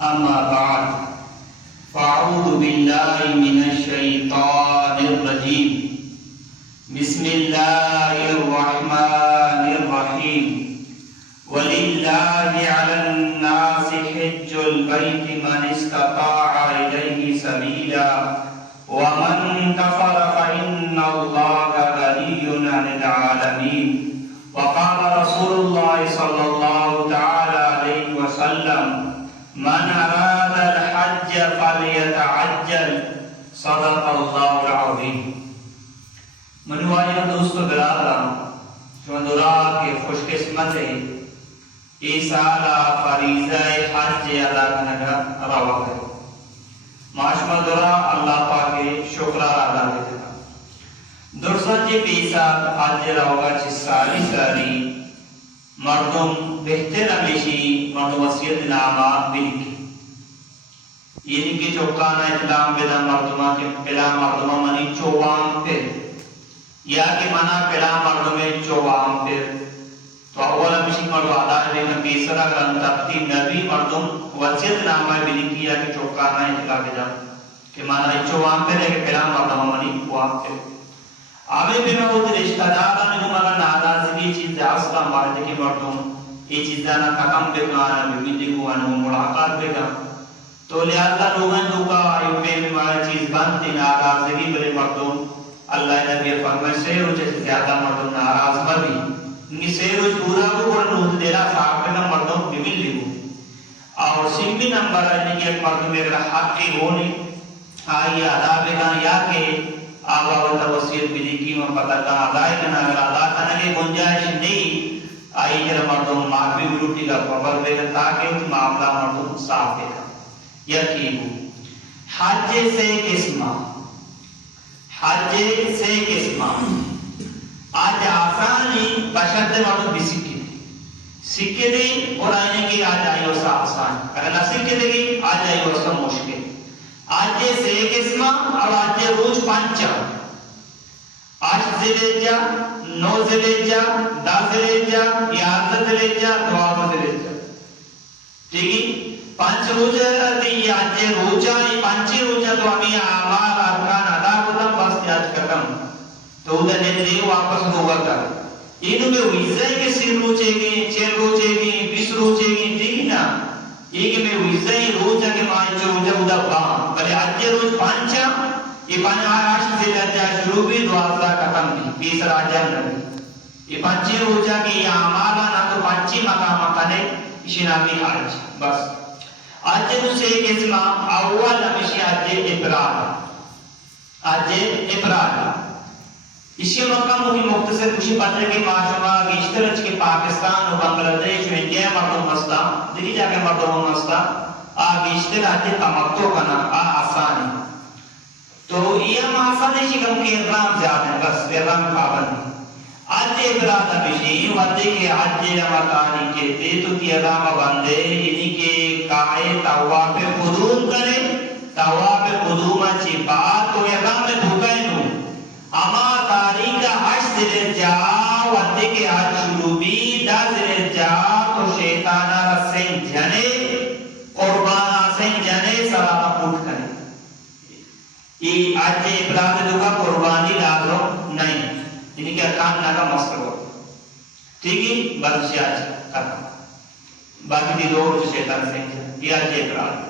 أما بعد فأعوذ بالله من الشيطان الرجيم بسم الله الرحمن الرحيم ولله على الناس حج البيت من استطاع إليه سبيلا ومن كفر فإن الله غني عن العالمين وقال رسول الله صلى الله تعالى عليه وسلم من أراد الحج فليتعجل صدق الله العظيم. منوائیوں دوستو برادران شوندورا کے خوش قسمت ہے ای سالہ فریضہ حج ادا کرنے روا ہے معاشمہ دورا اللہ پاک شکرہ ادا کرتے ہیں درست جی پیسا حج رہا چھ ساری مردم بہتر ہمیشی مردم وسیعت نامہ بلکی یعنی کہ چوکانا اطلاع بیدا مردمہ کے پلا مردمہ منی چوام پھر یا کہ منا پلا مردمہ چوام پھر تو اول ہمیشی مردم آدھا ہے کہ پیسرہ گرن تبتی نبی مردم وسیعت نامہ بلکی یا کہ چوکانا اطلاع بیدا کہ منا چوام پھر ہے کہ پلا مردمہ منی چوام پھر آمیں بھی میں ہوتے رشتہ دارا میں مگا نادا سکی چیزیں آسکا مارتے کی مردم یہ چیزیں نا ختم بکانا بھی دیکھو آنا ملاقات بکا تو لہذا لوگاں دوکا ایوپے میں مارا چیز بنتی ناراض سکی بلے مردم اللہ نبی فرمائے سے روچے سے زیادہ مردم ناراض مبی انگی سے روچ پورا کو پورا نوت دیلا صاحب پہ مردم بھی لیگو اور سنبی نمبر ہے کہ ایک مردم اگر حق کی ہونی آئی ادا بکا یا کہ آبا وطا وسیعت بھی کی میں پتہ کا آدھائی کنا اگر آدھا کنا کے گنجائش نہیں آئی جرہ مردم معافی بلوٹی کا خبر دے گا تاکہ اس معاملہ مردم صاف دے گا یقینو حج سے قسمہ آج آسانی بشرط مردم بھی سکے دے اور آئینے کی آج آئی وسا آسان اگر نہ سکے دے گی آج آئی وسا مشکل آج سے قسمہ اور آج روز پانچا آج زلیجہ نو زلیجہ دا زلیجہ یازد زلیجہ دوازد زلیجہ ٹھیک ہے پانچ روزہ دی آج روزہ یہ پانچی روزہ تو ہمیں آمال ارکان ادا کرتا بس آج ختم تو ادھر نے دیکھو واپس ہوگا کر انہوں میں ویزہ ہے کہ سر روچے گی چیر روچے گی 20 روچے گی ٹھیک ہے نا ایک میں ویزہ ہی روزہ کے ماں جو روزہ ادا بام بلے آج روز پانچا یہ پانچ آش سے لجا شروع بھی دوازدہ ختم بھی پیسر آجا نبی یہ پانچی روزہ کی یہ عمالہ نہ تو پانچی مقام کنے اسی نامی حج بس آج دوسرے قسمہ اول ہمیشہ آج افراد اسی مقام ہوئی مختصر کچھ پتر کے معاشمہ گشترچ کے پاکستان و بنگلہ دیش میں یہ مردم مستا دیکھی جا کے مردم مستا گشتر آج تمکتو کنا آسانی تو یہ ہم آسانی شکم کے احرام زیادہ ہیں بس احرام پابند آج افراد ہمیشہ یہ وقت کہ آج رمضانی کہتے تو کی احرام بندے یعنی کہ کائے تواف قدوم کرے تواف قدوم اچھی بات تو احرام میں بھوکائے نو اما تاریخ حج زلے جا وقت کہ حج شروع بھی دا زلے جا تو شیطانہ رسیں جنے قربانہ سیں جنے سراتا پوٹ کرے یہ آج افراد کا قربانی لازم نہیں یعنی کہ ارکان ناکا مستر ہو ٹھیک ہے بادشی آج کرنا باقی دی دو جو شیطان سیں جنے یہ آج افراد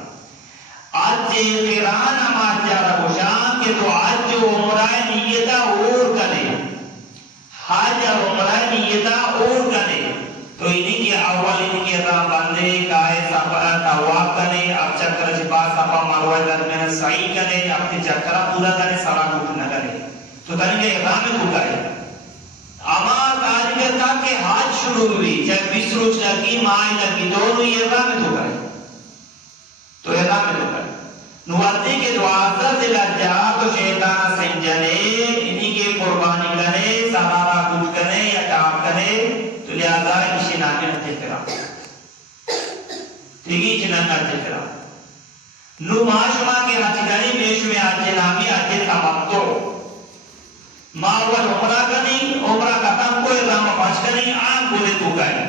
آج قرآن ہمارے جارہ خوشان کہ تو آج جو عمرہ نیتہ اور کرے حج عمرہ نیتہ اور کرے تو انہی کی اول انہی کی اعظام بندے کائے تواف کرے اب چکر جبا صفا مروہ درمیان سعی کرے اپنی چکرہ پورا کرے سلام اٹھنا کرے تو تنہی کے اعظام میں بھوکا ہے اما تاریخ تھا کہ حج شروع ہوئی چاہے 20 روز لگی ماہ لگی دونوں یہ اعظام میں بھوکا ہے تو اعظام میں بھوکا ہے نوارتی کے دوازدہ سے لجا تو شیطان سنجنے انہی کے قربانی کرے سہارا کچھ کرے یا ٹاپ کرے تو لہذا کسی نامی نتے کرا ٹھیکی چنن نتے کرا نو معاشمہ کے حجگانی بیش میں آجے نامی آجے تمکتو ماول عمرہ کنی عمرہ ختم کو اعظام پاس کنی آن بولے تو گئے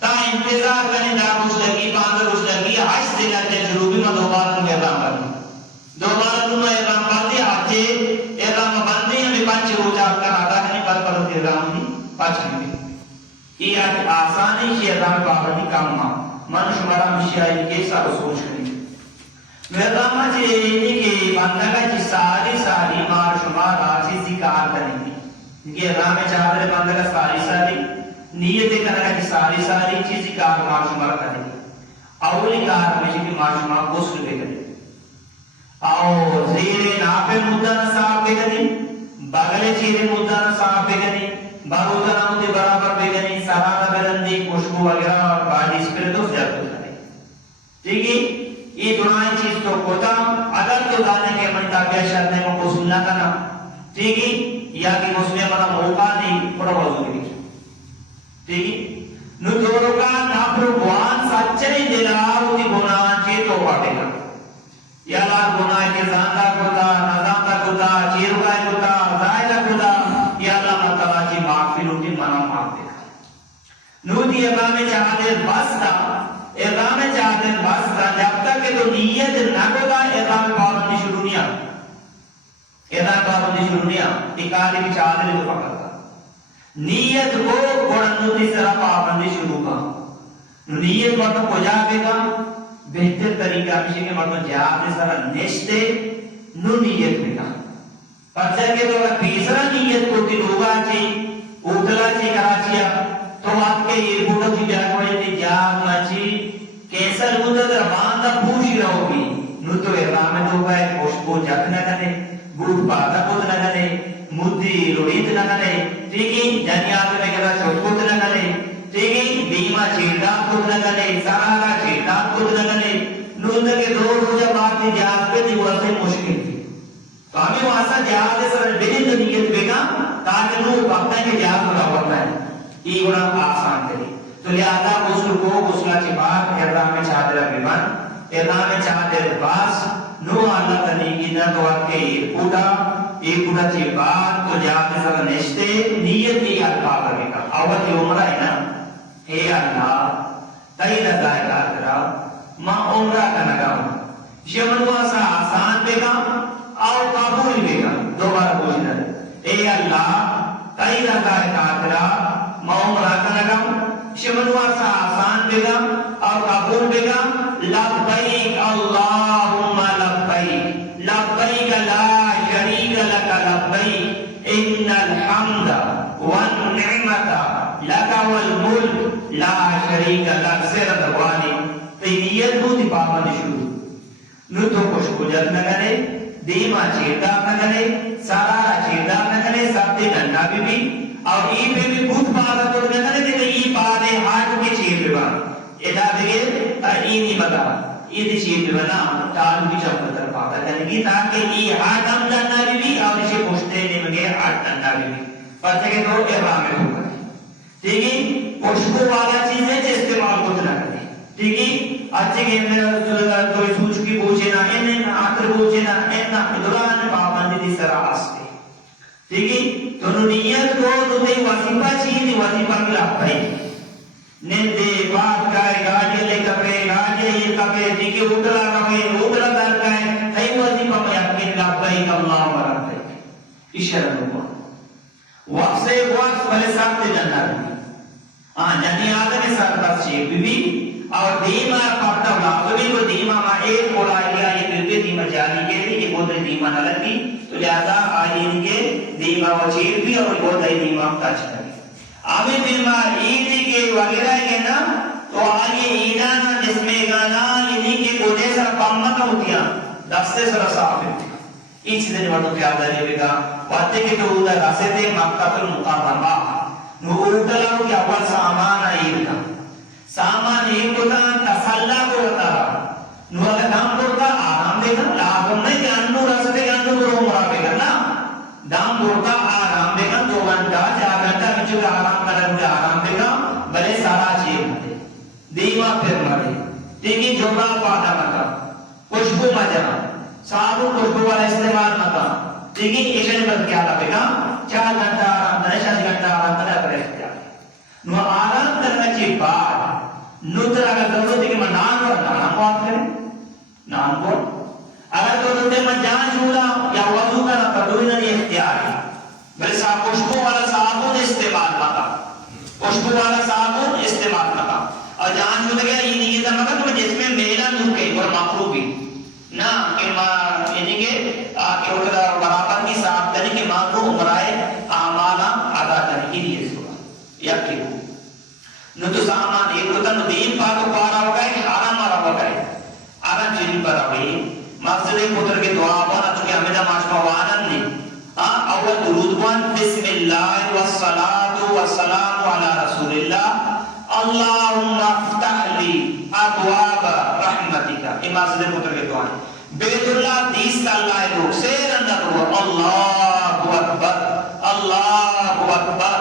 تا انتظار کنی دا کچھ لگی باندر کچھ لگی حج سے لجے شروع بھی میں دوبارہ تم احرام کرنا دوبارہ تم احرام کرتے آجے احرام بندے ہمیں 5 روز آپ کا آدھا نہیں پر احرام دی 5 نہیں یہ آج آسانی سے احرام پابندی کام ماں من شمارا مشیائی کیسا سوچ کریں احرام جی کہ بندگا جی ساری مار شمارا چیزی کار کریں گے کہ احرام چادر بندگا ساری نیت کرنا کہ ساری چیزی کار مار شمارا کریں گے اولی کار ہمیشہ کی مار شمارا غسل بے کریں اور زیر ناپے مدن صاحب بے کریں بغل چیرے مدن صاحب بے کریں باروزہ نامتے برابر بے کریں سہارہ برندی خوشبو وغیرہ اور باڈی اسپرٹ ہو جاتا کریں ٹھیک ہے یہ دونائی چیز تو کوتا اگر تو دانے کے منتا بیا شرنے کو غسل نہ کرنا ٹھیک ہے یا کہ اس میں منا موقع نہیں پڑا وضو کی ٹھیک ہے نو دورو کا ناپروان سچائی دلاو دی گناہ چی تو پاٹے گا یا اللہ گناہ کے زاندہ کتا نظاندہ کتا چیرگاہ کتا زائدہ کتا یا اللہ مرتبہ چی معافی لوٹی منع مانتے گا نو دی اقام چاہدر بستا اقام چاہدر بستا جب تک کہ تو نیت نہ کتا اقام پابندی شروع نیا اقام پابندی شروع نیا اقالی کی چاہدر تو پکڑتا نیت کو گوڑنو تیسرا پابندی شروع کا نیت مطلب کو جا بے گا بہتر طریقہ ہمیشہ کے مطلب جہاں نے سارا نشتے نو نیت بے گا پچھر کے تو اگر تیسرا نیت کو تی لوگا چی اوٹلا چی کراچیا تو آپ کے یہ بوڑا چی بیاک وڑی تی جاگ مچی کیسر بودا در باندہ پوشی رہو گی نو تو احرام تو گئے خوشبو جک نہ کرے گوڑ پاتا بود نہ کرے مدی رویت نہ کرے ٹھیک ہے جنیات میں کہتا چھوٹ نہ کرے ٹھیک ہے بیمہ چھیڑدان خود نہ کرے سارا چھیڑدان خود نہ کرے نوندہ کے 2 روزہ بعد کی جہاز پہ دی وقت مشکل تھی تو ہمیں وہاں سا جہاز سے سر بلند نیت بگا تاکہ لوگ وقت ہے کہ جہاز کو رہا ہے یہ گناہ آسان کرے تو لہذا غسل کو غسلہ کے بعد احرام چادر ببن احرام چادر باس نو اللہ کرنے کی نہ تو آپ کے ایک پوٹا چی بعد تو جہاں میں سر نشتے نیت کی الفا کرنے کا اول کی عمرہ ہے نا اے اللہ تئی لگائے گا کرا ماں عمرہ کا نگاہ شمنوا سا آسان بے گا اور قابول بے گا دوبارہ پوچھنا اے اللہ تئی لگائے گا کرا ماں عمرہ کا نگاہ شمنوا سا آسان بے گا اور قابول بے گا لبیک اللہم لبیک لبیک لا شریک لک لبیک ان الحمد والنعمت لک والملک لا شریک لک سر دبانی تیریت بودی پابند شروع نو تو خوشکو جد نہ کرے دیما چیردار نہ کرے سارا چیردار نہ کرے سب تے ڈنڈا بھی اور ای پہ بھی بھوت پادا تو نہ کرے کہ ای پادے ہاتھ میں چیر بھی بان ادا دیگے تا ای نہیں بتا ای دی چیر بھی بنا ٹال بھی چوک طرف آتا کرے گی تاکہ ای ہاتھ ہم ڈنڈا بھی اور اسے پوچھتے نمگے ہاتھ ڈنڈا بھی پتہ کہ تو احرام میں ہوگا ٹھیک ہے خوشبو والا چیزیں جو استعمال کو نہ کرے ٹھیک ہے اچھے کہ میں کوئی سوچ کی پوچھے نہ انہیں آخر پوچھے نہ انہیں ادران پابندی دی سرا آستے ٹھیک ہے تو نیت کو تو تے وظیفہ چیزی وظیفہ ملا بھائی نندے بات کائے گاڑی لے کپے گاڑی یہ کپے ٹھیک ہے اٹھلا روے اٹھلا در کائے تھئی وظیفہ میں یقین لبیک اللہ لبیک اشارہ لوگوں وقت سے وقت بھلے ساتھ جنہ بھی جنی آدھنے ساتھ بس شیخ بھی اور دیمہ پڑھتا لازمی کو دیمہ ماں ایک بولا گیا یہ بلکہ دیمہ جانی کے لیے یہ بولتے دیمہ نہ لگی تو لہذا آئین کے دیمہ و چیر بھی اور بولتے دیمہ تاچ کریں آمین دیمہ عید کے وغیرہ کے نا تو آئیے عیدانا جس میں گانا یعنی کہ گوڑے سر پامت ہوتیا دستے سر صاحب ہوتیا این چیزیں مردوں کیا دارے بگا وقتے کے تو ادھا راسے تھے مقتل مقابلہ نو اردلہ کی اول سامان آئیر کا سامان ایک ہوتا تسلح کو ہوتا نو اگر دام کرتا آرام دے گا لازم نہیں کہ انو رستے کے انو کرو مرابے گا نا دام کرتا آرام دے گا 2 گھنٹہ 4 گھنٹہ بچے کا آرام کرنے مجھے آرام دے گا بلے سارا چیئے مدے دیما پھر مدے ٹھیکی جوڑا پادا مکا خوشبو مجا صابو خوشبو والا استعمال مکا ٹھیکی ایشن پر کیا لگے گا 4 گھنٹہ آرام کرنے 6 گھنٹہ آرام کرنے پر اختیار نو آرام کرنے چی بعد نو تر اگر ضرورت ہے کہ میں نان اور نانا مواد کریں کو اگر تو تے میں جان جوڑا یا وضو کرنا پڑو نہیں اختیار ہے بلے صاحب خوشبو والا صابن استعمال کرتا خوشبو والا صابن استعمال کرتا اور جان جوڑ گیا یہ نہیں یہ مگر کہ جس میں میلا نوکے اور مکروہ بھی نہ کہ یعنی کہ وقت برابر کی صاحب کرنے کے مکروہ عمرائے اعمالا ادا کرنے کی لیے سوا یا کہ نو تو سامان ایک تو تن دین پاک پارا ہوگا ہے حرام مارا ہوگا ہے آرام چیلی پر آگئی مقصد پتر کے دعا بانا چونکہ ہمیدہ معاشمہ وانن نے اول درود بان بسم اللہ والصلاة والسلام علی رسول اللہ اللہم افتح لی ابواب رحمتکا یہ مقصد پتر کے دعا ہے بیت اللہ دیس کا اللہ ہے لوگ سیر اندر ہوا اللہ اکبر اللہ اکبر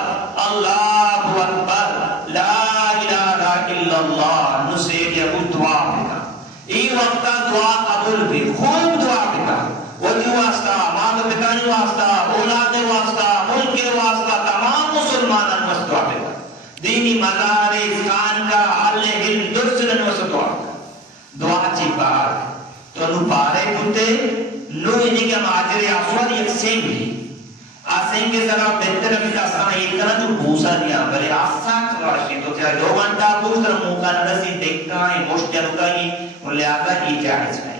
اللہ اکبر لا الہ الا اللہ نسیر یا بود دعا بکا ای وقتا دعا قبول بھی خوب دعا بکا وجہ واسطہ مال بکانی واسطہ اولاد واسطہ ملک کے واسطہ تمام مسلمانان واسطہ دعا بکا دینی مدارس خان کا اللہ ہل درسلن واسطہ دعا بکا دعا چی بار تو نو بارے کتے نو انہی کا معاجر اسود یک سینگ بھی آسینگ کے ذرا بہتر ابھی داستانہ ایک طرح جو بھوسا دیا بلے آسان راشی تو تیرا 2 گھنٹہ بھوس طرح موقع نرسی دیکھتا ہے گوشت جلوکا ہی وہ لہذا کی جائز ہے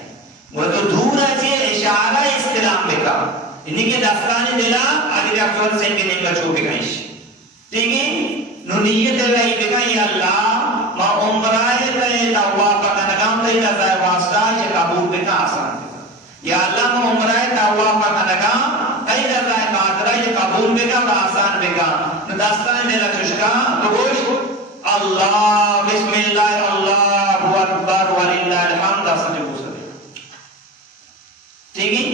وہ تو دور ہے اشارہ استلام بکا انہی کے داستانی دلا آجر اسود سینگ کے نیم چھو بکائش ٹھیک ہے نو نیت ہے وہی بکا یا اللہ ما عمرائے تے تواب کا نگام تے رضا واسطہ یہ قبول بنا آسان یا اللہ ما عمرائے تواب کا نگام تے رضا قادرہ یہ قبول بنا اور آسان بنا داستان میرا چشکا تو گوش اللہ بسم اللہ اللہ اکبر وللہ الحمد آسان جو گوشت ٹھیک ہے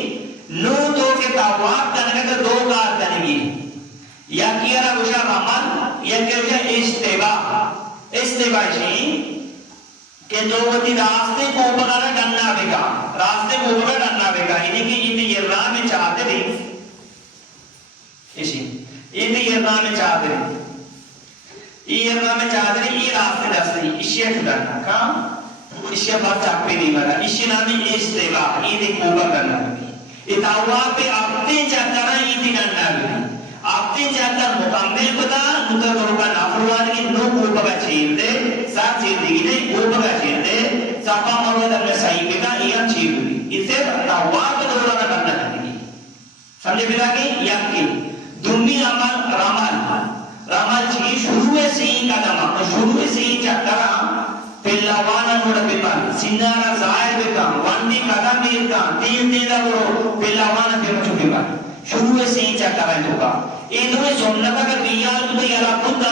نو تو کہ تواب کا نگام تو 2 کار کرنے گی یا کیا رہا گوشا رحمن یا کیا گوشا استباع شئی کہ دو وقتی راستے کو بغیر ڈننا بگا راستے کو بغیر ڈننا بگا انہی کی انہی یہ راہ میں چاہتے بھی انہی یہ راہ میں چاہتے بھی یہ راہ میں چاہتے بھی یہ راستے دستے اشیاء ڈننا کام اشیاء بات چاک پہ نہیں بنا اشیاء نامی استباع انہی کو بغیر ڈننا بھی اتاوا پہ اپنے چاہتا رہا انہی ڈننا بھی آپتے چاہتا مکمل پتا نتر کا نافروان کی نو کو بگا چھیر دے ساتھ چھیر دے گی نہیں کو بگا چھیر دے صحبہ مرود اپنے صحیح بگا یہ چھیر دے اس سے تاوار کا دورہ کا کرنا کرنے گی سمجھے بلا کہ یقین دنی عمل رامل چھئی شروع سے ہی قدم شروع سے ہی چاہتا رہا پہلاوانا نوڑا پیپان سنارا ظاہر بکان واندی قدم بیرکان تین دیدہ برو پہلاوانا پھر چھو پیپان شروع سے ہی چاہتا رہا ہے تو ایدوے سنتا کہ بیال کو تو یلا کتا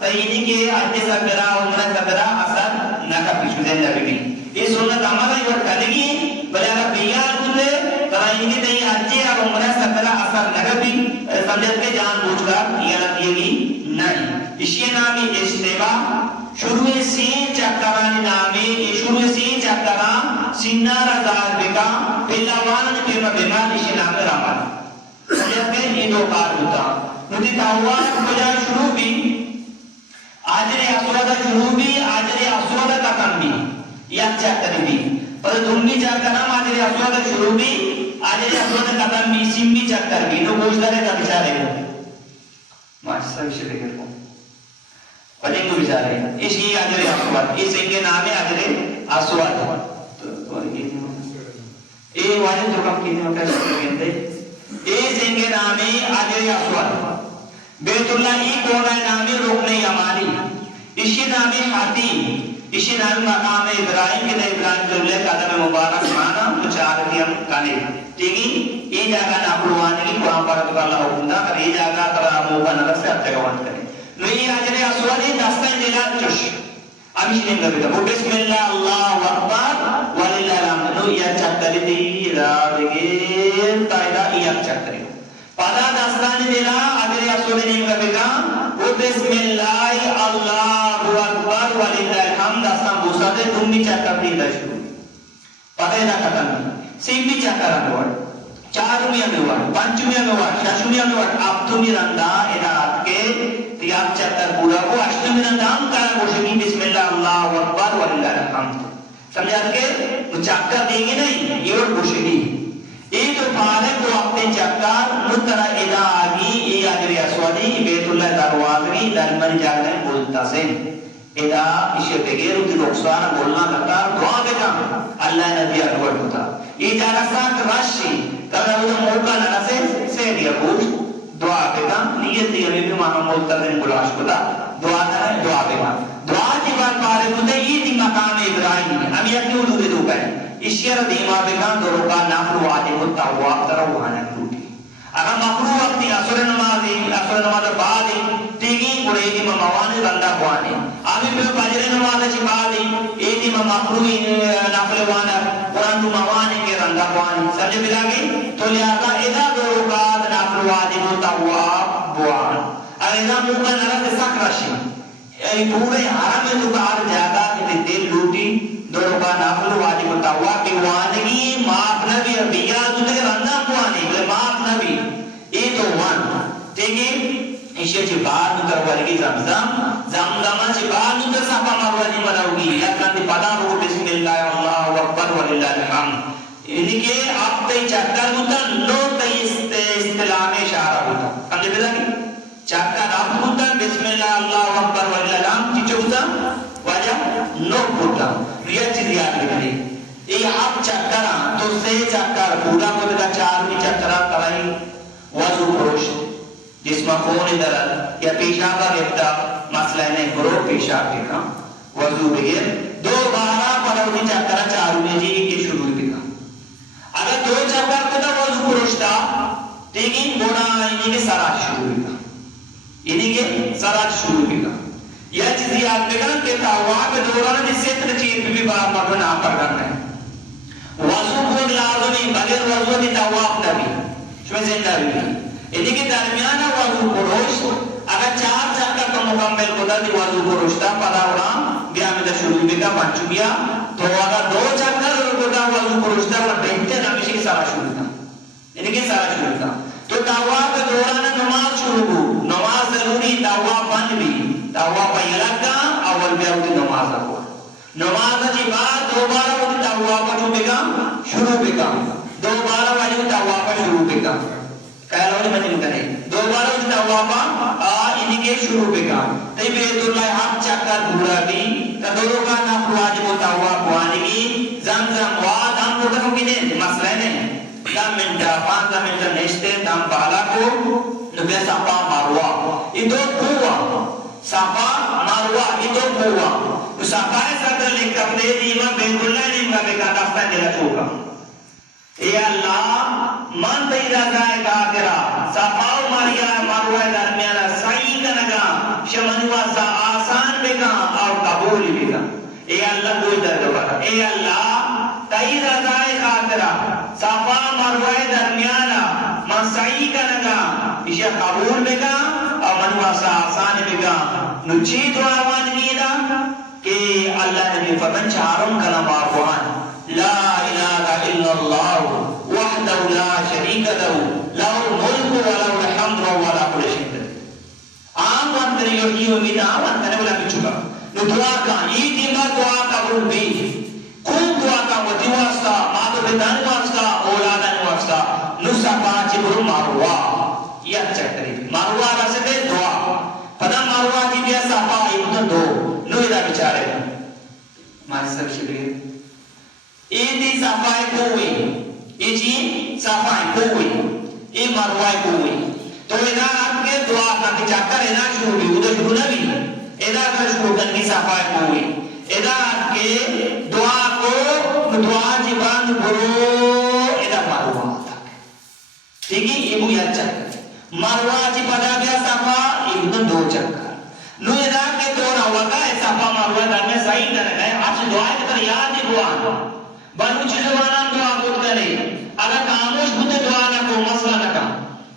تا اینی کے آتے سکرہ عمرہ سکرہ اثر نکا پیشو زندہ بگی یہ سنت ہمارا یہ کرنگی بلے اگر بیال کو دے تا اینی کے تایی آتے اب عمرہ سکرہ اثر نکا پی سمجھت کے جان بوجھ کر یلا دیگی نہیں اسی نامی استباع شروع سے چاہتا رہا نامی شروع سے چاہتا رہا سنارا ظاہر بکا پہلاوانا نے پیپا بیمار اسی نامی رامانا سمجھتے یہ 2 کار ہوتا ندی تاوار بجائے شروع بھی آجر اسودہ شروع بھی آجر اسودہ قطن بھی یک چاہتر بھی پر دنی چاہتر ہم آجر اسودہ شروع بھی آجر اسودہ قطن بھی سم بھی چاہتر بھی تو گوشت دارے کا بچارے ہو ماشاء اللہ شروع کر کو پڑھیں گو بچارے اسی آجر اسود اس انگے نام ہے آجر اسود اے واجد جو کم کیتے ہیں کیا شروع کہتے ہیں اے سنگے نامی آجر اسود بیت اللہ ای کونا نامی رکن یمانی اسی نامی حاتیم اسی نامی مقام ابراہیم کے ابراہیم جو لے قدم مبارک مانا مچارتی ہم کنے ٹھیک ہے یہ جاگہ ناپروانے کی قرآن پاک اللہ حکم دا کر یہ جاگہ ترہ موقع نظر سے اب جگوان کرے نو یہ آجر اسود دستہ جلال چش ابھی شنیم لگتا وہ بسم اللہ اللہ اکبر وللہ الحمد نو یہ چکتری دی رادگیر تائدہ یہ چکتری پدا دستانی دلا آجر اسود نیم لگتا وہ بسم اللہ اللہ اکبر وللہ الحمد دستان بوسا دے دنی چکتری دی شروع پدا دا ختم سیم بھی چکتر اندوار چارمیاں دوار پنچمیاں دوار ششمیاں دوار اپتمی رندہ ادھات کے تیاب چکتر پورا کو اشتمی رندہ ہم کارا گوشگی بسم اللہ اللہ اکبر وللہ الحمد سمجھا کے تو چکر دیں گے نہیں یہ اور پوچھے گی یہ تو پالے کو اپنے چکر مترا ادا آگی یہ اجر اسودی بیت اللہ دروازگی درمن جاگنے بولتا سے ادا اسے بغیر کی رخصان بولنا لگتا دعا بکا اللہ نبی اکبر ہوتا یہ جاگہ ساتھ راشی کبھا وہ موقع نہ سے دیا پوچھ دعا بکا نیت دی ہمیں بھی مانا مولتا دن بلاش کتا دعا کریں دعا بکا دعا کی بات پارے ہوتے یہ دی مقام ابراہیم ہم یہ کیوں دودے دو گئے اشیر دیما بکا دورو کا نافر واجب التواب تروحانا لوٹی اگر مقروع وقتی اثر نماز بعدی تیگی قرآن دی مموانے بندہ قوانے آمی پر فجر نماز چی بعدی ایدی مقروع نافل وانا قرآن تو موانے کے رندہ قوانے سمجھے ملا گئی تو لہذا اذا دورو کا نافل واجب التواب بوان اگر اذا موقع نرد سکھ رشی پورے حرم میں دکار جاگا کہ دل لوٹی دورو کا نافل واجب التواب بوانگی معاف نبی ابیا تُتے رندہ قوانے بلے معاف نبی یہ تو وان ٹھیک ایشے چی بعد نتر ورگی زمزم چی بعد نتر ساپا مروانی ملوگی لیکن دی پدا رو بسم اللہ اللہ اکبر وللہ الحمد یعنی کہ آپ تی چکر ہوتا نو تی استلام اشارہ ہوتا سمجھے بلا گی چکر آپ ہوتا بسم اللہ اللہ اکبر وللہ الحمد چیچے ہوتا وجہ نو ہوتا یہ چیز یاد لکھنے یہ آپ چکر تو سے چکر پورا کو دکا چار کی چکر کلائی وضو پروش جس میں خون درد یا پیشاب کا گفتا مسئلہ نے گروہ پیشاب کے کام وضو بغیر دو بارہ پڑھوٹی چکر چاروں میں جی کے شروع بھی کام اگر دو چکر کتا وضو پروشتا تیگین گوڑا انہی کے سراج شروع بھی کام انہی کے سراج شروع بھی کام یہ چیزی یاد بگن کہ تاواب دورانا جس سے ترچیر بھی بار مردن آپ پر کرنا ہے وضو کو لازمی بغیر وضو دی تاواب نبی شوئے زندہ بھی یعنی کہ درمیانہ وضو پروش اگر چار چکر کا مکمل خدا دی وضو پروشتا پدا اڑا بیا میں دا شروع بکا پانچو گیا تو اگر دو چکر خدا وضو پروشتا وہ بہتر ہمیشہ کی سارا شروع تھا یعنی کہ سارا شروع تھا تو تواب دورانا نماز شروع ہو نماز ضروری تواب بند بھی تواب یلک کا اول بیا ہوتی نماز ہوا نماز جی بعد دوبارہ ہوتی تواب جو بکا شروع بکا دوبارہ والی تواب شروع بکا کہلو نے مجھے کرے دوبارہ اس توابا انہی کے شروع بکا تی بیت اللہ حق چکر بھورا بھی تدورو کا نفر واجب تواب بوانگی زمزم واد ہم کو تکو کی دیں مسئلہ نہیں دم منٹا پانچ منٹا نشتے دم بالا کو نبی صفا ماروا یہ دو پوا صفا ماروا یہ دو پوا صفا صدر لکھ کپڑے دیما بیت اللہ نے کا بکا دفتہ دلا چوکا اے اللہ من تی رضائے کافرہ صفاو مروہ درمیانا سعی کنگا شمنوازا آسان بکا اور قبول بکا اے اللہ کوئی درد بکا اے اللہ تی رضائے کافرہ صفا مروہ درمیانا من سعی کنگا اسے قبول بکا اور منوازا آسان بکا نچی دعاوان میدہ کہ اللہ نبی فرمان چاروں کنا معافوان لا الہ الا اللہ وحدہ لا شریک له له الملک وله الحمد وهو على كل شيء قدیر عام وانتنے یوکی امید عام وانتنے بلا بچوکا نو دعا کا یہ دیما دعا قبول بھی خوب دعا کا وطی واسطہ مادو بیدان واسطہ اولادان واسطہ نو صفا جبر ماروا یہ اچھا کرے ماروا رسدے دعا پدا ماروا جی بیا صفا ابن دو نو ادا بچارے مائی سب شکریہ ایدی صفائی کوئی ایجی صفائی کوئی ای مروائی کوئی تو ادا آپ کے دعا کا چاکر ادا شروع بھی ادھر شروع نبی ادا کا شروع کرنی صفائی کوئی ادا آپ کے دعا کو دعا جی باند برو ادا مروا ٹھیک ہے یہ بھی اچھا مروا جی پدا گیا صفا ابن دو چکر نو ادا کے دورا وقا صفا مروا در میں صحیح کرنے گئے آپ سے دعا کی طرح یاد ہی دعا بنو چیز زبانان دعا خود کرے اگر خاموش ہوتے دعا نہ کو مسئلہ نہ کا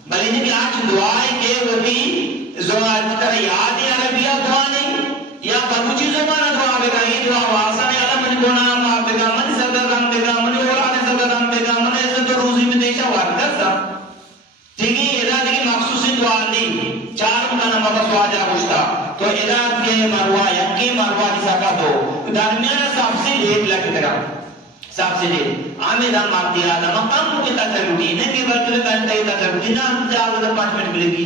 بلکہ نہیں کہ آج دعائیں کے وہ بھی زبان طرح یاد ہے عربیہ دعا نہیں یا بنو چیز زبانان دعا بگا یہ دعا واسا ہے اللہ من گناہ معاف بگا من صدر غم بگا من اولاد صدر غم بگا من عزت و روزی میں دیشا وارکت تھا ٹھیک ہے ادا دیکھ مخصوصی دعا نہیں چار مکانا مبس واجہ گشتا تو ادا کے مروا یکی مروا جسا کا دو درمیان سب سے لیٹ لگ کرا tafsir Amiran marti ada makam kita teruti ne ke berkali kali kita teruti na jauh ada 5 minit lagi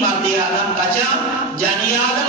marti adam kaca jani adam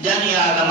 jani adam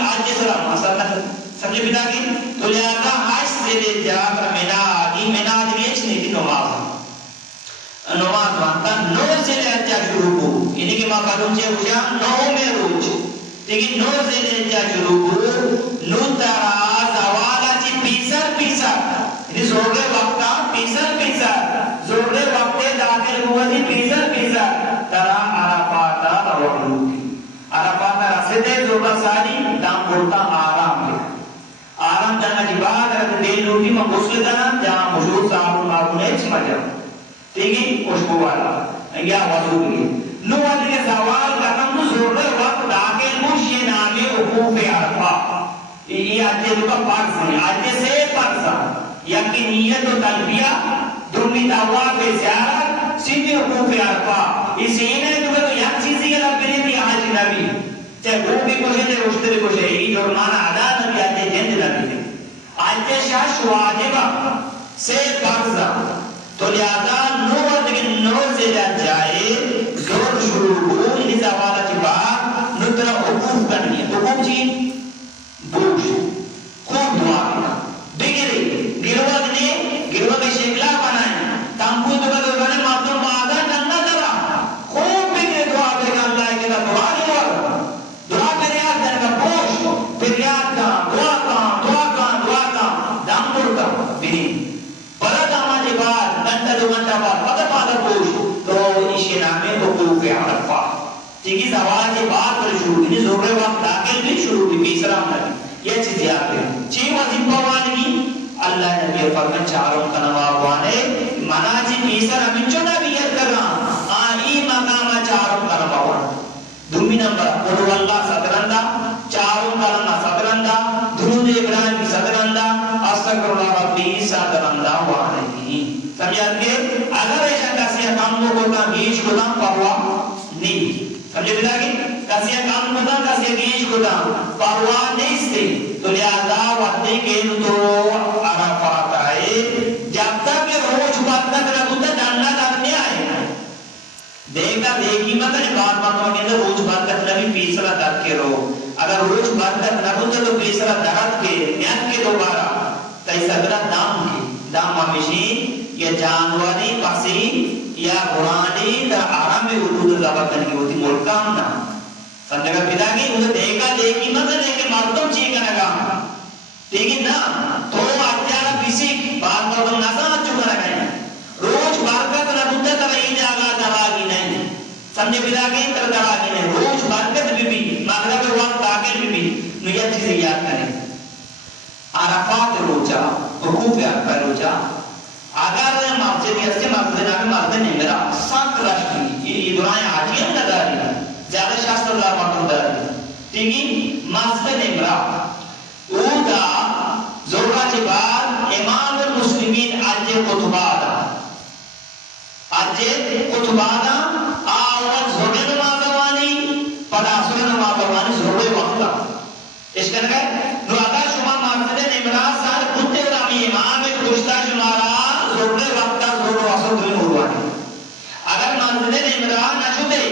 آج جس طرح مسئلہ نہ سمجھے بتا کی تو لہذا آج سے لے جا کر مینا آگی مینا آج نیچ نہیں تھی نماز وانتا نو سے لے جا شروع کو یعنی کہ ماں قدم چے ہوشا نو میں روچ لیکن نو سے لے جا شروع کو نو ترا زوالا چی پیسر یعنی زورے وقتا پیسر زورے وقتے داخل ہوا جی پیسر ترا عرفاتا روحلوکی عرفاتا رسدے زورا ساری دام بولتا آرام جانا جی بات اگر دل لوٹی میں غسل دانا جہاں مشہور صاحب معلوم ہے چھما جاؤ ٹھیک ہے خوشبو والا یا وضو کی نو وقت کے سوال کرنا تو زورے وقت داخل مش یہ نامی حقوق عرفہ یہ آجے لوگا فرض ہے آجے سے فرض یکی نیت و تلبیہ دنگی تواف زیارت سیدھی حقوق عرفہ اس اینے تو یک چیزی کے لگ بری تھی آج نبی چاہے وہ بھی کچھ ہے رشتر کچھ ہے یہ جرمانہ ادا نبی آجے جند نبی ہے آجے شاش واجبہ سے فرض تو لہذا نو وقت کے نو سے جائے زور شروع ہو انہی زوالا چی بات نترہ حقوق کرنی ہے حقوق چی بوش خوب دعا کرنا بگری گروہ کے شکلہ بنائیں تنبو تو کہ بنے مطلب آدھا ننہ درہ خوب بگری دعا کرے اللہ کے دعا دعا کرے یاد کرنے کا بوش پھر یاد کا دعا کا دم بڑھ کا بگری بڑا داما جی بات گھنٹہ دو گھنٹہ بعد پادر بوش تو اسی نامے حقوق عرفہ چیکی زوال کی بات پر شروع کی زورے وقت داخل بھی شروع کی بیسرام نبی یہ چیز یاد کریں چی وظیفہ وانگی اللہ نبی فرمان چاروں کا نوابوانے مناجی بیسر ہمیں چو نبیت کر رہا آئی مقام چاروں کا نوابوانے دومی نمبر قلو اللہ صدرندہ چاروں کا نمہ صدرندہ درود ابراہیم کی صدرندہ استغفر اللہ ربی صدرندہ وانے سمجھات کے اگر ایسا کسی کام کو ہوتا بیش کو دام پروا نہیں سمجھے بتا کہ کسی کام کو دام کسی بیش کو دام پروا نہیں ستے تو لہذا وقتی کے تو عرفات آئے جب تک روچ بات تک رکھتا جاننا کرنے آئے دیکھا دیکھی مطلب بات باتوں کے اندر روچ بات تک نبی پیسرہ درد کے رو اگر روچ بات تک رکھتا تو پیسرہ درد کے نیت کے دوبارہ تیسا برا دام کے دام ہمیشی یا جانواری پاسی یا قرآنی در آرام میں حدود ضبط کرنے کی ہوتی ملکام نا سمجھے گا پیدا کی اسے دیکھا دیکھی مطلب دیکھے مردم چیئے کرنے گا لیکن نا تو اچھالا پیسی بات مردم نسا اچھو کرنے گا روچ برکت نہ بودھا ترہی جاگا دراغی نہیں سمجھے پیدا کی تر دراغی نہیں روچ برکت بھی مغرب وقت داخل بھی نویت چیزیں یاد کریں عرفات روچا حقوق عرفہ روچا اگر مسجد ہے مسجد نام مسجد نہیں میرا سخت رشکی یہ دعائیں آجیاں نہ داری زیادہ شاستر اللہ مردم داری ٹھیکی مسجد امرا اودا زورا چی بعد امام المسلمین آجے قطبادا آوال زورے نمازوانی پڑا سورے نمازوانی زورے وقتا اس کے لئے نو اگر شما مسجد امرا سال کتے رامی امام کشتا شمارا زورے وقتا زورو اصل دل مروانی اگر مسجد امرا نشدے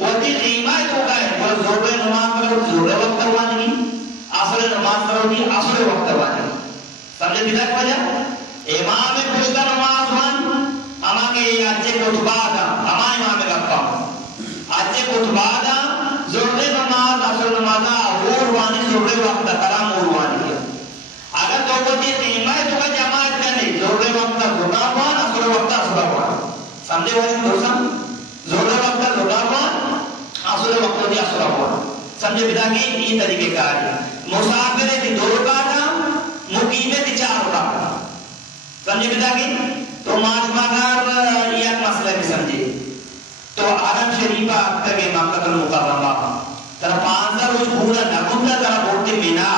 وقتی قیمت ہو گئے وہ زورے نماز کرو زورے وقت کروانی اصل نماز کرو دی اصل وقت کروانی سمجھے بیدک وجہ امام کشتا نماز وان اما کے یہ اچھے کتبادا اما امام گفتا اچھے کتبادا زورے نماز اصل نمازا اوروانی زورے وقت کرام اوروانی اگر تو وقتی قیمت ہو گئے جماعت کرنے زورے وقت زورا وان اصل وقت اصل وقت سمجھے وجہ دوسرا زورے وقت زورا وان اصل وقت دی اصل وقت سمجھے بدا کی یہ طریقے کاری مسافرے دی دو رکاتا مقیمے دی چار رکاتا سمجھے بدا کی تو ماجماغار یہ مسئلہ بھی سمجھے تو عرب شریفہ اکتر کے مقدر مقرمہ ترہ 5 روز پورا نگوندہ ترہ بولتے مینا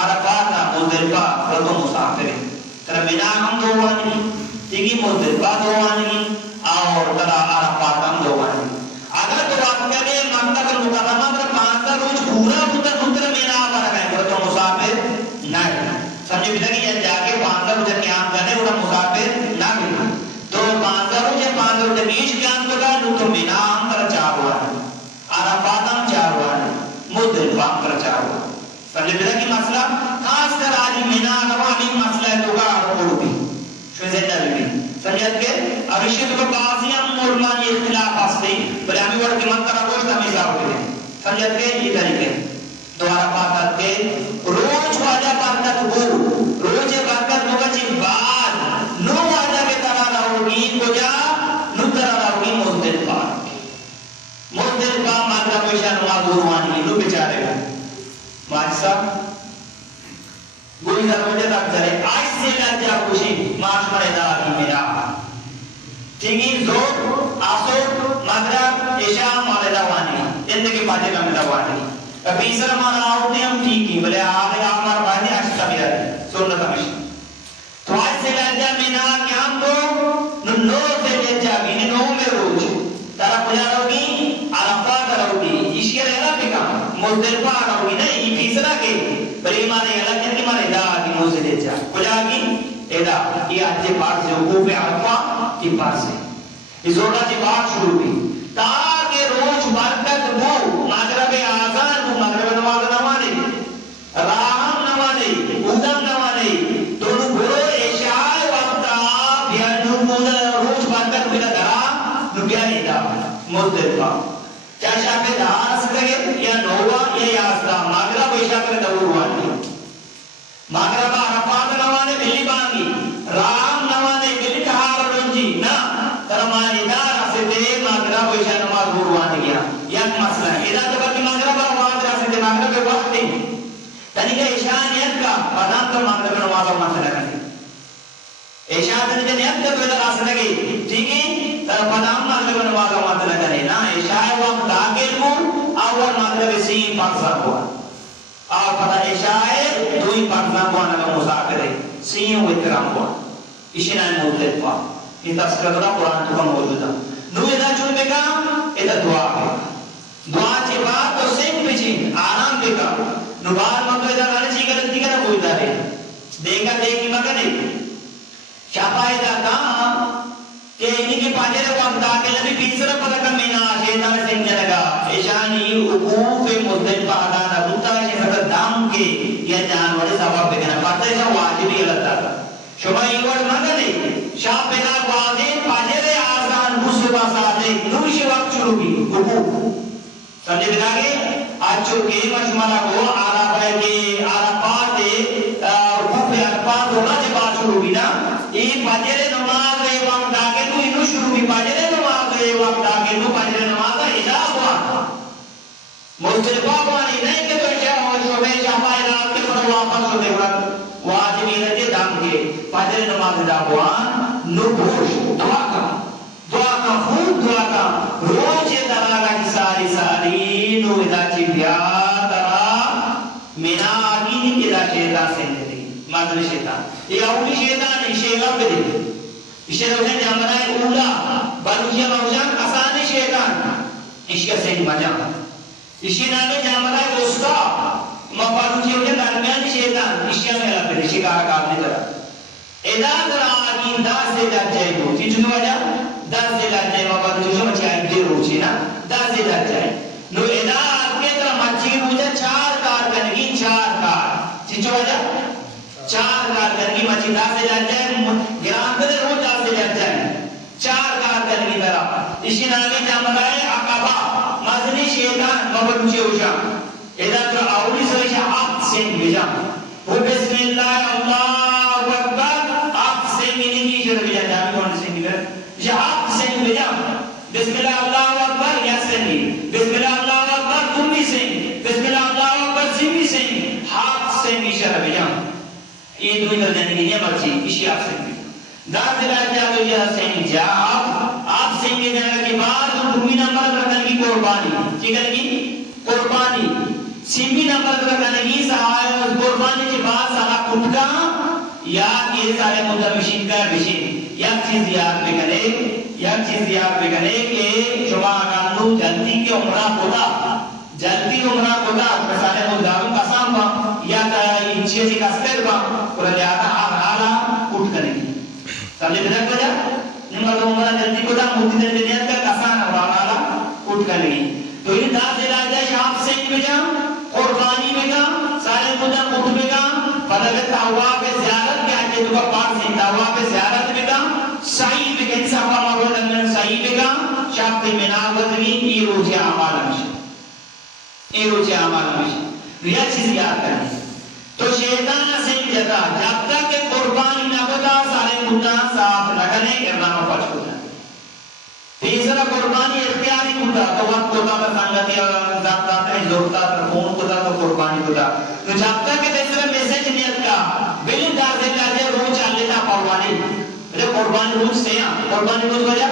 عرفات مزدلفہ فرطو مسافرے ترہ مینا ہم دوانی تیگی مزدلفہ دوانی اور ترہ عرفات ہم دوانی اگر تو اکتر کے مقدر مقرمہ ترہ 5 روز پورا پتر مینا آبا رکھائیں فرطو مسافر نہیں سمجھے بیتا کہ یہ جاکے 5 روز قیام کرنے اوڑا مسافر نہ بھی تو 5 روز 5 روز بیش قیام کرنے تو مینا ہم ترہ چاہ ہوا سمجھے بدا کی مسئلہ خاص کر آج مینا نوامی مسئلہ تو کا روڑ بھی شوی زندہ بھی سمجھت کے ارشد کو بازی ہم مرمانی اختلاف ہستے بلے ہمیں وڑ کے منترہ گوشت ہمیں جاؤ کے سمجھت کے یہ طریقے دوارا پاکت کے روز واجہ پاکت ہو روز برکت ہوگا چی بعد نو واجہ کے طرح رہوگی کجا نو طرح رہوگی مزدل پاک مزدل پاک مانگا پیشہ نماز ہوروانی نو بچارے گا ماجھ صاحب گوئی در مجھے تک چلے آج سے لجا خوشی معاش مرے داری میرا ٹھیکی زور آسور مغرب عشاء مالے دوانی زندگی پاجے کا میں دوانی کبھی سر مانا آؤٹے ہم ٹھیکی بلے آگے آمار بھائی آج کا میرا سنت ہمیشہ تو آج سے لجا مینا کیا ہم کو نو سے لجا گی نو میں روچ تارا پجا روگی عرفات روگی عشق رہنا پہ کام مزدلفہ روگی نہیں فیصلہ کے بلی مانے اللہ کن کی مانے دا کی موزے دے جا کجا کی ایدا یہ آجے پاک سے حقوف عرفہ کی پاک سے یہ زورہ جی پاک شروع بھی تاکہ روچ برکت بو مغرب آزان بو مغرب نماز نوانے راہم نوانے ادم نوانے دونوں گھرو عشاء وقتا بیانو مودا روچ برکت بلا درا نبیا ایدا مزدلفہ چاہشا پہ دہار سکتے یا نوہ یا یازدہ مغرب عشاء پر دوروانی مغرب عرفات نوانے بلی بانگی رام نوانے بلی کہار رنجی نا ترمانی دار اسے مغرب عشاء نماز دوروانی گیا یک مسئلہ ہے ادا جب کہ مغرب عرفات اسے مغرب وقت ہے تنکہ عشاء نیت کا پردام کر مغرب نماز مسئلہ کرنے عشاء تنکہ نیت کا پیدا راست لگے ٹھیک ہے پردام مغرب نماز مسئلہ کرنے نا عشاء وقت داخل ہو اول مغرب سین پاکسر ہوا اور پتہ عشاء دوئی پاکسر ہوا نگا مذاکرے سین و اترام ہوا اسی نائن موجود ہوا یہ تذکرہ دورا قرآن تو کا موجود ہے نو ادا چون بے کام ادا دعا ہے دعا چی بات تو سنگ پیچھیں آرام بے کام نو بار مکہ ادا گانے چی غلطی کرنا کوئی دارے دیکھا دیکھی مکہ نہیں شاپا ادا کام کہ انہی کے پاجے رہے وقت داخل نبی پیسرہ پتہ کا مینا شیطان سنگ جنگا ایشانی حقوف مزدل پاہدانا دوتا ہے شیطان دام کے یا جانوری ثواب بکنا پتہ ہے واجبی غلط تھا شما یہ ورد مانگا نہیں شاہ پیدا واضح پاجے رہے آسان مصبح ساتھے نوشی وقت شروع کی حقوق سمجھے بنا گے آج چونکہ مشمالہ کو عرفہ کے عرفات حقوق عرفات ہونا جب آج شروع کی نا یہ پاجے رہے نماز رہے وقت آگے تو انہوں شروع بھی پاجے رہے نماز رہے وقت آگے تو پاجے رہے نماز کا اجاز ہوا مستلفہ بانی نہیں کہ تو شاہ ہو شعبہ شاہبہ رات کے پر واپس ہوتے وقت واجبی رہتے دم کے پاجے رہے نماز دا بوان نو بوش دعا کا خوب دعا کا روچے دراغا کی ساری ساری نو ادا چی بیا درا مینا آگی نہیں ادا شیطان سے دے مادر شیطان یہ اولی شیطان ہے شیطان پہ دے اسے روشن جامرائے اولا بلوچیا روشن آسانی شیطان عشق سے مجام اسی نامے جامرائے دوستا بلوچیا روشن درمیان شیطان عشق میں اللہ پہ دے شکار کابلی طرح ادا در آگین دار سے در جائے دو چیچنو وجہ در سے در جائے بلوچیا مچی آئی دیر روچی نا در سے در جائے نو ادا آگے طرح مچی روچا چار کار کنگی چار کار چیچو وجہ چار کار کرنی مچی دا سے جات جائے گرام کدے رو دا سے جات جائے چار کار کرنی طرح اسی نامی جاملائے عقبہ مزنی شیطان مبروچے ہوشا ادا تو اولی سوشا آپ سنگ بجا وہ بسم اللہ اللہ اکبر آپ سنگ نہیں شروع بجا جامی کون سنگ بجا یہ آپ سنگ بجا بسم اللہ اللہ اکبر یا سنگی بسم اللہ اللہ اکبر تم بھی سنگ بسم اللہ اللہ اکبر سنگ بھی سنگ آپ سنگ شروع بجا یہ دوئی در دینے کی نعمت چی اسی آپ سے بھی دار دلائے جا تو یہ حسین جا آپ سے کے جانے کے بعد دومی نمبر رکھنے کی قربانی چکر کی قربانی سیمی نمبر رکھنے کی سہائے اس قربانی کے بعد سہا کٹکا یا یہ سارے مدرمشین کا بشین یک چیز یاد بکنے کہ شما اگانو جلدی کے عمرہ خدا جلدی عمرہ خدا سارے مدرم قسم با یا این چیزی کسپر با اور لہذا ہر حالا اٹھ کریں گی سمجھے بنا کجا نمبر عمرہ جلدی خدا مدی در نیت کا کسان اور حالا اٹھ کریں گی تو یہ دار دلائی جائے آپ سے بجا قربانی بجا سارے اگر طواف زیارت کے آئے تو پاس ہے طواف زیارت بکا صحیح بکا صفا مروہ دنگن صحیح بکا شاپ مناوت بھی ای روچے اعمال ہمیشہ ای روچے اعمال ہمیشہ یہ چیز یاد کریں تو شیطان سے جگہ جب تک کہ قربانی نہ بتا سارے گناہ صاف نہ کرنے کرنا پچ ہوتا تیسرا قربانی اختیاری ہوتا تو وقت ہوتا میں سنگتی اور ذات ہے زورتا پر فون ہوتا تو قربانی ہوتا تو جب تک کہ تیسرا میسیج نیت کا بل دازے لاجے روچ آلیتا قربانی قربانی روچ سے قربانی روچ وجہ